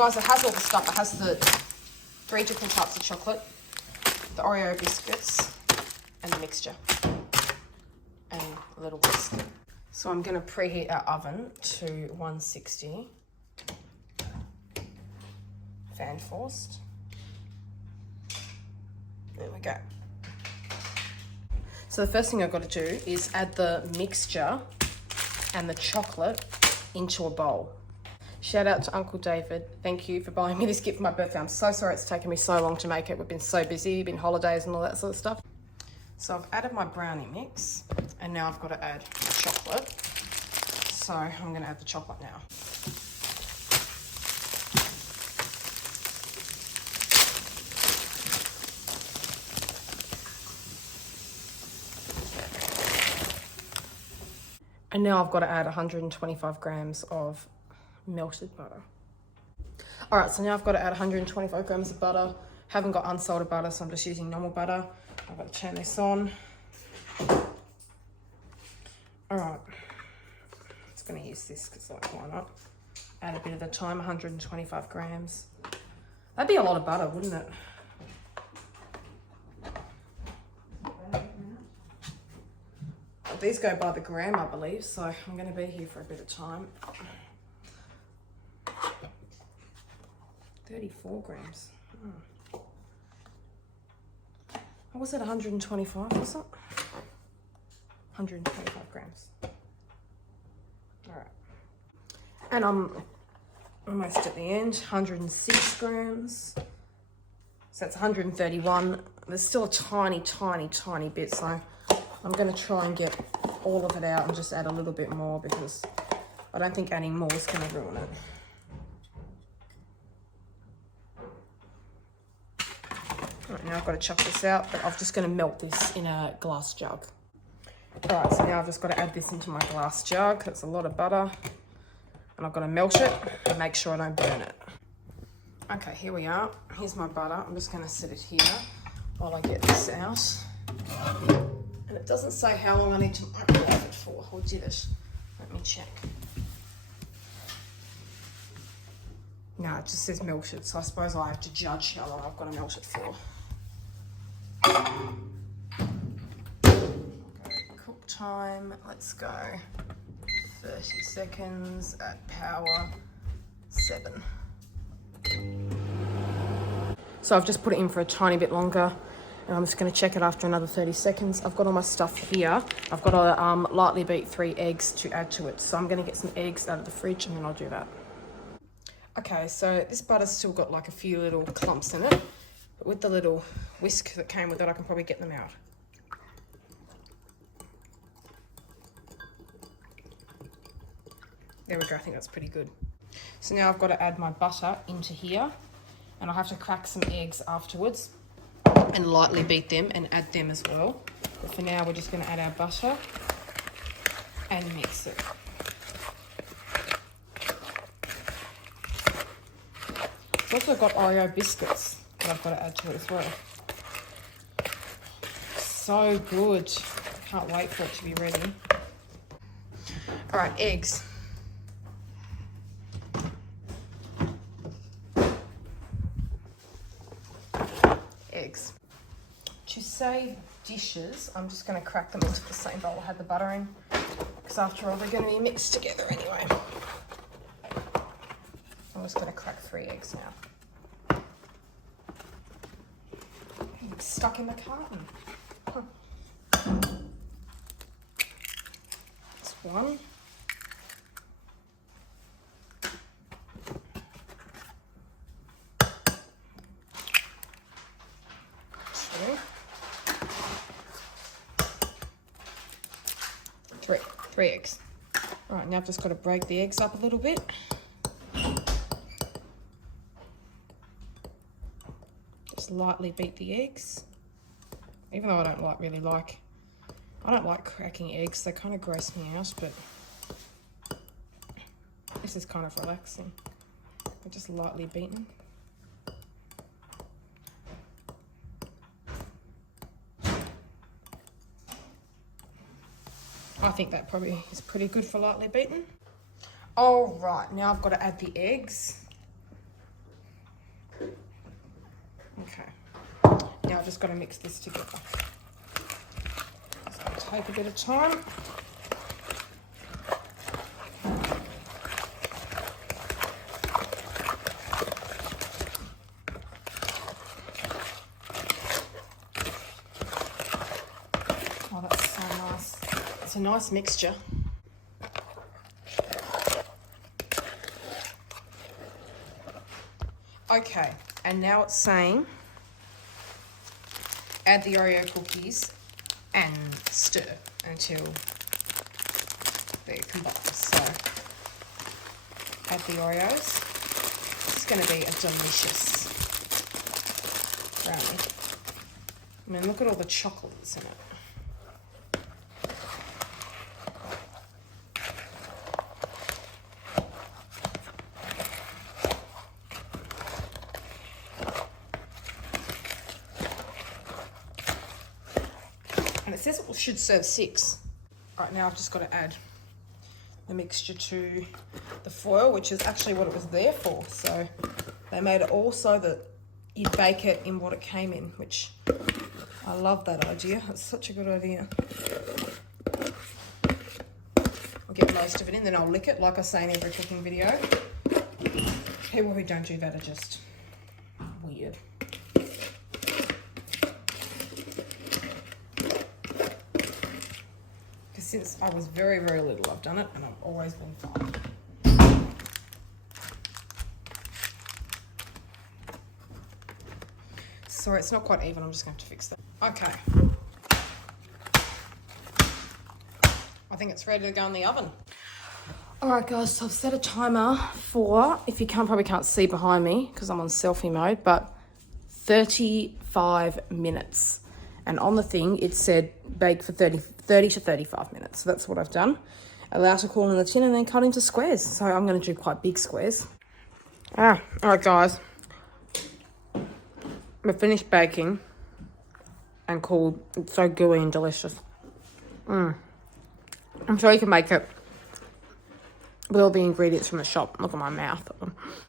guys, it has all the stuff. It has the 3 different types of chocolate, the Oreo biscuits, and the mixture, and a little whisk. So I'm going to preheat our oven to 160, fan forced. There we go. So the first thing I've got to do is add the mixture and the chocolate into a bowl. Shout out to Uncle David. Thank you for buying me this gift for my birthday. I'm so sorry it's taken me so long to make it. We've been so busy, been holidays and all that sort of stuff. So I've added my brownie mix and now I've got to add chocolate. So I'm going to add the chocolate now. And now I've got to add 125 grams of melted butter. All right, so now I've got to add 125 grams of butter. Haven't got unsalted butter, so I'm just using normal butter. I've got to turn this on. All right, just gonna use this because like, why not? Add a bit of the thyme, 125 grams. That'd be a lot of butter, wouldn't it? These go by the gram, I believe, so I'm going to be here for a bit of time. 34 grams. I was at 125, was it? 125 grams. All right. And I'm almost at the end, 106 grams. So that's 131. There's still a tiny, tiny, tiny bit, so I'm going to try and get all of it out and just add a little bit more because I don't think adding more is going to ruin it. Right, now I've got to chuck this out, but I'm just going to melt this in a glass jug. All right, so now I've just got to add this into my glass jug. That's a lot of butter. And I've got to melt it and make sure I don't burn it. Okay, here we are. Here's my butter. I'm just going to set it here while I get this out. And it doesn't say how long I need to microwave it for, or did it? Let me check. No, it just says melted, so I suppose I have to judge how long I've got to melt it for. Okay, cook time, let's go. 30 seconds at power 7. So I've just put it in for a tiny bit longer. And I'm just going to check it after another 30 seconds. I've got all my stuff here. I've got to lightly beat 3 eggs to add to it. So I'm going to get some eggs out of the fridge and then I'll do that. Okay, so this butter's still got like a few little clumps in it. But with the little whisk that came with it, I can probably get them out. There we go, I think that's pretty good. So now I've got to add my butter into here. And I'll have to crack some eggs afterwards and lightly beat them and add them as well. But for now, we're just going to add our butter and mix it. I've also got Oreo biscuits that I've got to add to it as well. So good. Can't wait for it to be ready. All right, eggs. Eggs. To save dishes, I'm just going to crack them into the same bowl I had the butter in, because after all, they're going to be mixed together anyway. I'm just going to crack 3 eggs now. It's stuck in the carton. Huh. That's 1. 3 eggs. All right, now I've just got to break the eggs up a little bit. Just lightly beat the eggs. Even though I don't like cracking eggs. They kind of gross me out, but this is kind of relaxing. They're just lightly beaten. I think that probably is pretty good for lightly beaten. All right, now I've got to add the eggs. Okay. Now I've just got to mix this together. It's going to take a bit of time. Oh, that's so nice. It's a nice mixture. Okay, and now it's saying add the Oreo cookies and stir until they're combined. So add the Oreos. It's going to be a delicious brownie. I mean, look at all the chocolate that's in it. And it says it should serve 6. Right, now I've just got to add the mixture to the foil, which is actually what it was there for. So they made it all so that you bake it in what it came in, which I love that idea. It's such a good idea. I'll get most of it in, then I'll lick it like I say in every cooking video. People who don't do that are just weird. Since I was very, very little, I've done it, and I've always been fine. Sorry, it's not quite even. I'm just going to have to fix that. Okay. I think it's ready to go in the oven. All right, guys, so I've set a timer for, if you probably can't see behind me because I'm on selfie mode, but 35 minutes. And on the thing, it said bake for 30 to 35 minutes. So that's what I've done. Allow to cool in the tin and then cut into squares. So I'm going to do quite big squares. All right, guys. We're finished baking and cooled. It's so gooey and delicious. I'm sure you can make it with all the ingredients from the shop. Look at my mouth.